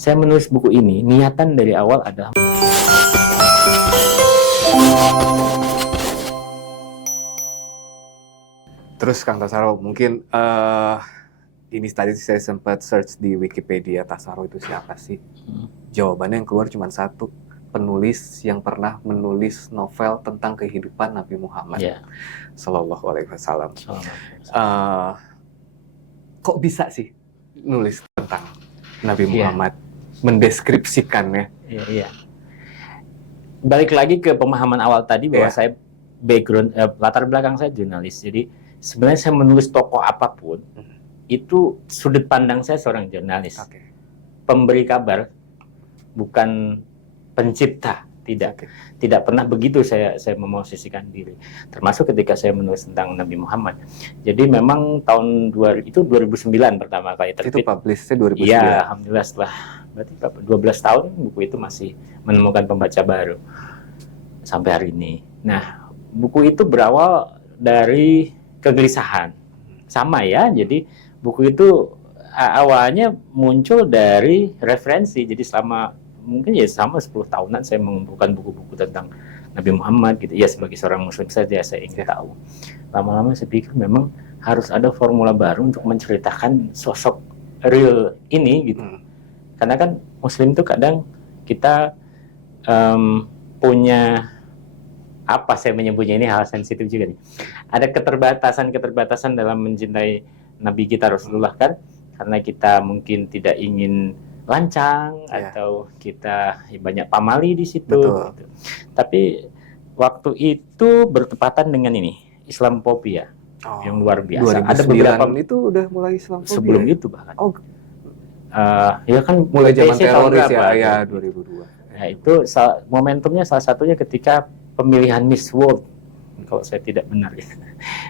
saya menulis buku ini, niatan dari awal adalah Terus Kang Tasaro, mungkin ini tadi saya sempat search di Wikipedia, Tasaro itu siapa sih? Jawabannya yang keluar cuma satu, penulis yang pernah menulis novel tentang kehidupan Nabi Muhammad Sallallahu Alaihi Wasallam. Kok bisa sih nulis tentang Nabi Muhammad, mendeskripsikannya? Iya. Balik lagi ke pemahaman awal tadi bahwa saya background, latar belakang saya jurnalis. Jadi sebenarnya saya menulis tokoh apapun, itu sudut pandang saya seorang jurnalis. Pemberi kabar, bukan pencipta. Tidak pernah begitu saya memosisikan diri. Termasuk ketika saya menulis tentang Nabi Muhammad. Jadi memang tahun 2009 pertama kali terbit. Itu publishnya 2009? Iya, alhamdulillah setelah berarti 12 tahun buku itu masih menemukan pembaca baru sampai hari ini. Nah, buku itu berawal dari kegelisahan. Sama ya, jadi buku itu awalnya muncul dari referensi. Jadi selama 10 tahunan saya mengumpulkan buku-buku tentang Nabi Muhammad gitu. Ya sebagai seorang muslim saja saya ingin tahu. Lama-lama saya pikir memang harus ada formula baru untuk menceritakan sosok real ini gitu. Karena kan muslim itu kadang kita punya apa, saya menyebutnya ini hal sensitif juga nih. Ada keterbatasan dalam mencintai Nabi kita Rasulullah kan, karena kita mungkin tidak ingin lancang atau kita banyak pamali di situ. Gitu. Tapi waktu itu bertepatan dengan ini Islamophobia yang luar biasa. 2009 ada beberapa itu udah mulai Islamophobia. Sebelum itu bahkan. Ya kan mulai zaman teroris ya 2002. Nah itu momentumnya salah satunya ketika pemilihan Miss World, kalau saya tidak benar ya,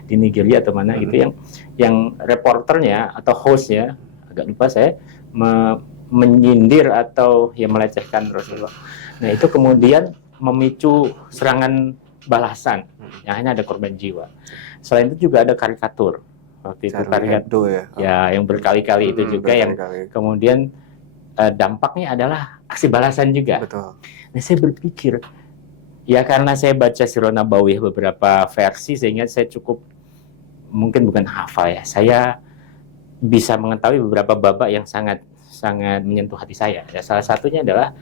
di Nigeria atau mana gitu, yang reporternya atau hostnya agak lupa saya, menyindir atau ya melecehkan Rasulullah. Nah itu kemudian memicu serangan balasan yang hanya ada korban jiwa. Selain itu juga ada karikatur. Waktu itu karikatur yang berkali-kali itu juga yang kemudian dampaknya adalah aksi balasan juga. Betul. Nah saya berpikir, ya karena saya baca Sirah Nabawiyah beberapa versi sehingga saya cukup, mungkin bukan hafal ya, saya bisa mengetahui beberapa babak yang sangat menyentuh hati saya. Ya, salah satunya adalah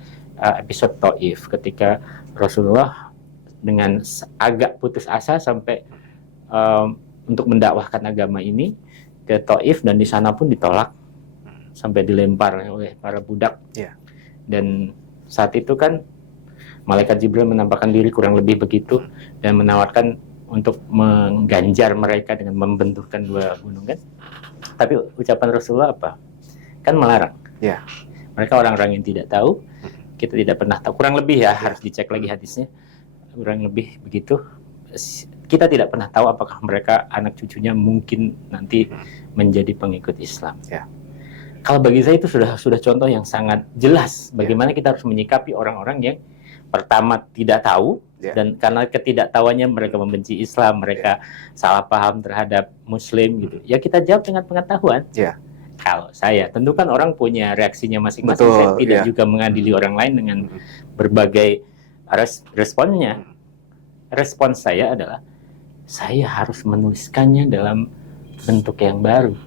episode Taif ketika Rasulullah dengan agak putus asa sampai untuk mendakwahkan agama ini ke Taif, dan di sana pun ditolak sampai dilempar oleh para budak. Dan saat itu kan Malaikat Jibril menampakkan diri kurang lebih begitu dan menawarkan untuk mengganjar mereka dengan membenturkan 2 gunung kan. Tapi ucapan Rasulullah apa? Kan melarang. Mereka orang-orang yang tidak tahu, kita tidak pernah tahu. Kurang lebih ya, harus dicek lagi hadisnya. Kurang lebih begitu. Kita tidak pernah tahu apakah mereka anak cucunya mungkin nanti menjadi pengikut Islam. Kalau bagi saya itu sudah contoh yang sangat jelas bagaimana kita harus menyikapi orang-orang yang pertama tidak tahu, dan karena ketidaktahuannya mereka membenci Islam, mereka salah paham terhadap Muslim gitu. Ya kita jawab dengan pengetahuan. Kalau saya, tentu kan orang punya reaksinya masing-masing. Saya tidak juga mengadili orang lain dengan berbagai responnya. Respons saya adalah saya harus menuliskannya dalam bentuk yang baru.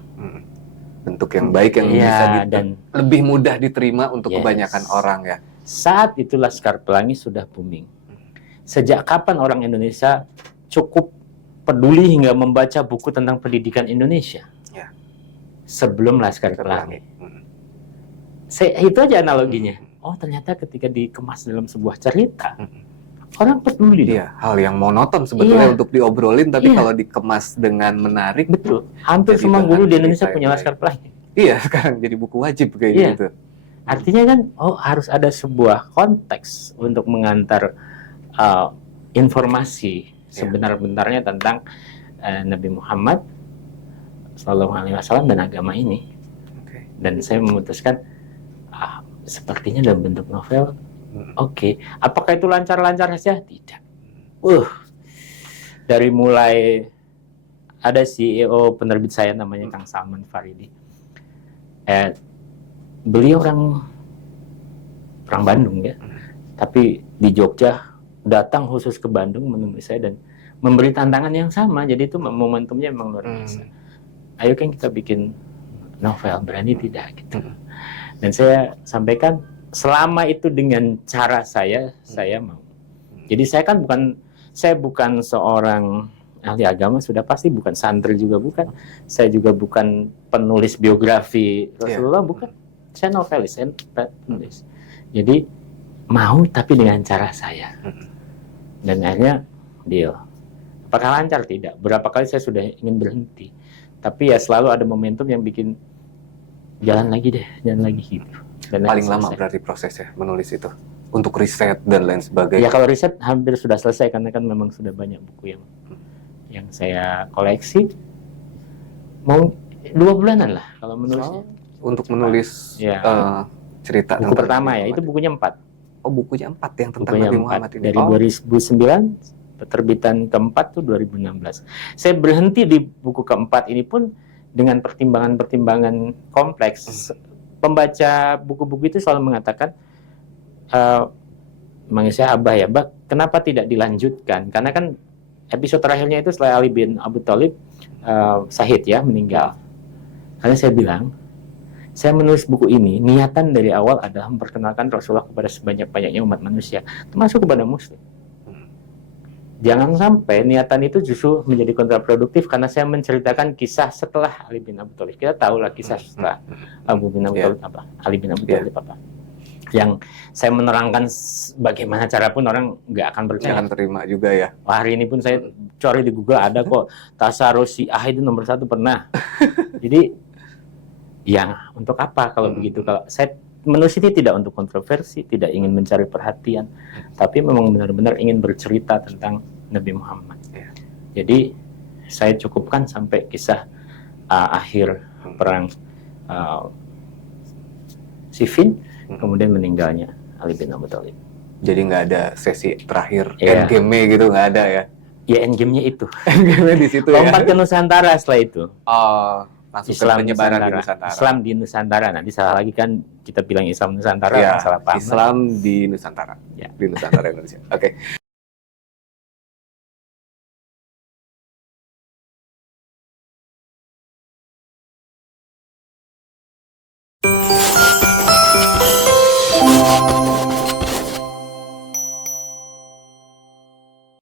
Bentuk yang baik yang bisa dan lebih mudah diterima untuk kebanyakan orang ya. Saat itu Laskar Pelangi sudah booming. Sejak kapan orang Indonesia cukup peduli hingga membaca buku tentang pendidikan Indonesia? Sebelum Laskar Pelangi. Itu aja analoginya. Oh ternyata ketika dikemas dalam sebuah cerita, orang peduli. Hal yang monoton sebetulnya untuk diobrolin, tapi kalau dikemas dengan menarik. Betul. Hampir semua guru di Indonesia punya Laskar Pelangi. Sekarang jadi buku wajib kayak gitu. Artinya kan, harus ada sebuah konteks untuk mengantar informasi sebenar-benarnya tentang Nabi Muhammad Sallallahu Alaihi Wasallam dan agama ini. Dan saya memutuskan, sepertinya dalam bentuk novel. Apakah itu lancar-lancar saja? Tidak. Dari mulai ada CEO penerbit saya namanya Kang Salman Faridi. Beliau orang orang Bandung ya, tapi di Jogja datang khusus ke Bandung menemui saya dan memberi tantangan yang sama. Jadi itu momentumnya memang luar biasa. Ayo kan kita bikin novel, berani tidak gitu. Dan saya sampaikan selama itu dengan cara saya mau. Jadi saya bukan seorang ahli agama, sudah pasti bukan santri juga bukan. Saya juga bukan penulis biografi Rasulullah, bukan. Saya novelis, saya penulis. Jadi mau tapi dengan cara saya. Dan akhirnya deal. Apakah lancar? Tidak. Berapa kali saya sudah ingin berhenti. Tapi ya selalu ada momentum yang bikin jalan lagi gitu. Dan Paling lama berarti prosesnya menulis itu untuk riset dan lain sebagainya. Ya kalau riset hampir sudah selesai karena kan memang sudah banyak buku yang saya koleksi. Mau 2 bulanan lah kalau menulisnya. Untuk menulis cerita buku pertama ya, itu bukunya 4. Oh, bukunya 4 yang tentang bukunya Nabi 4. Muhammad ini. Dari 2009, terbitan keempat tuh 2016. Saya berhenti di buku keempat ini pun dengan pertimbangan-pertimbangan kompleks. Pembaca buku-buku itu selalu mengatakan, saya Abah ya, kenapa tidak dilanjutkan? Karena kan episode terakhirnya itu setelah Ali bin Abi Thalib syahid ya, meninggal. Karena saya bilang, saya menulis buku ini, niatan dari awal adalah memperkenalkan Rasulullah kepada sebanyak-banyaknya umat manusia, termasuk kepada muslim. Jangan sampai niatan itu justru menjadi kontraproduktif karena saya menceritakan kisah setelah Ali bin Abi Thalib. Kita tahu lah kisah setelah Ali bin Abi Thalib apa? Ali bin Abi Thalib apa? Yang saya menerangkan bagaimana cara pun orang nggak akan percaya. Jangan terima juga ya. Wah, hari ini pun saya cari di Google ada kok tasarruf Syiah itu nomor 1 pernah. Jadi ya untuk apa kalau begitu? Kalau saya menulis ini tidak untuk kontroversi, tidak ingin mencari perhatian, tapi memang benar-benar ingin bercerita tentang Nabi Muhammad. Jadi saya cukupkan sampai kisah akhir perang Siffin, kemudian meninggalnya Ali bin Abi Thalib. Jadi nggak ada sesi terakhir endgame gitu, nggak ada ya? Ya endgame-nya itu. Endgame di situ ya. Lompat ke Nusantara setelah itu. Langsung Islam ke penyebaran Nusantara. di Nusantara. Islam di Nusantara. Nanti salah lagi kan kita bilang Islam Nusantara, salah paham. Islam di Nusantara. Ya. Di Nusantara Indonesia. Oke.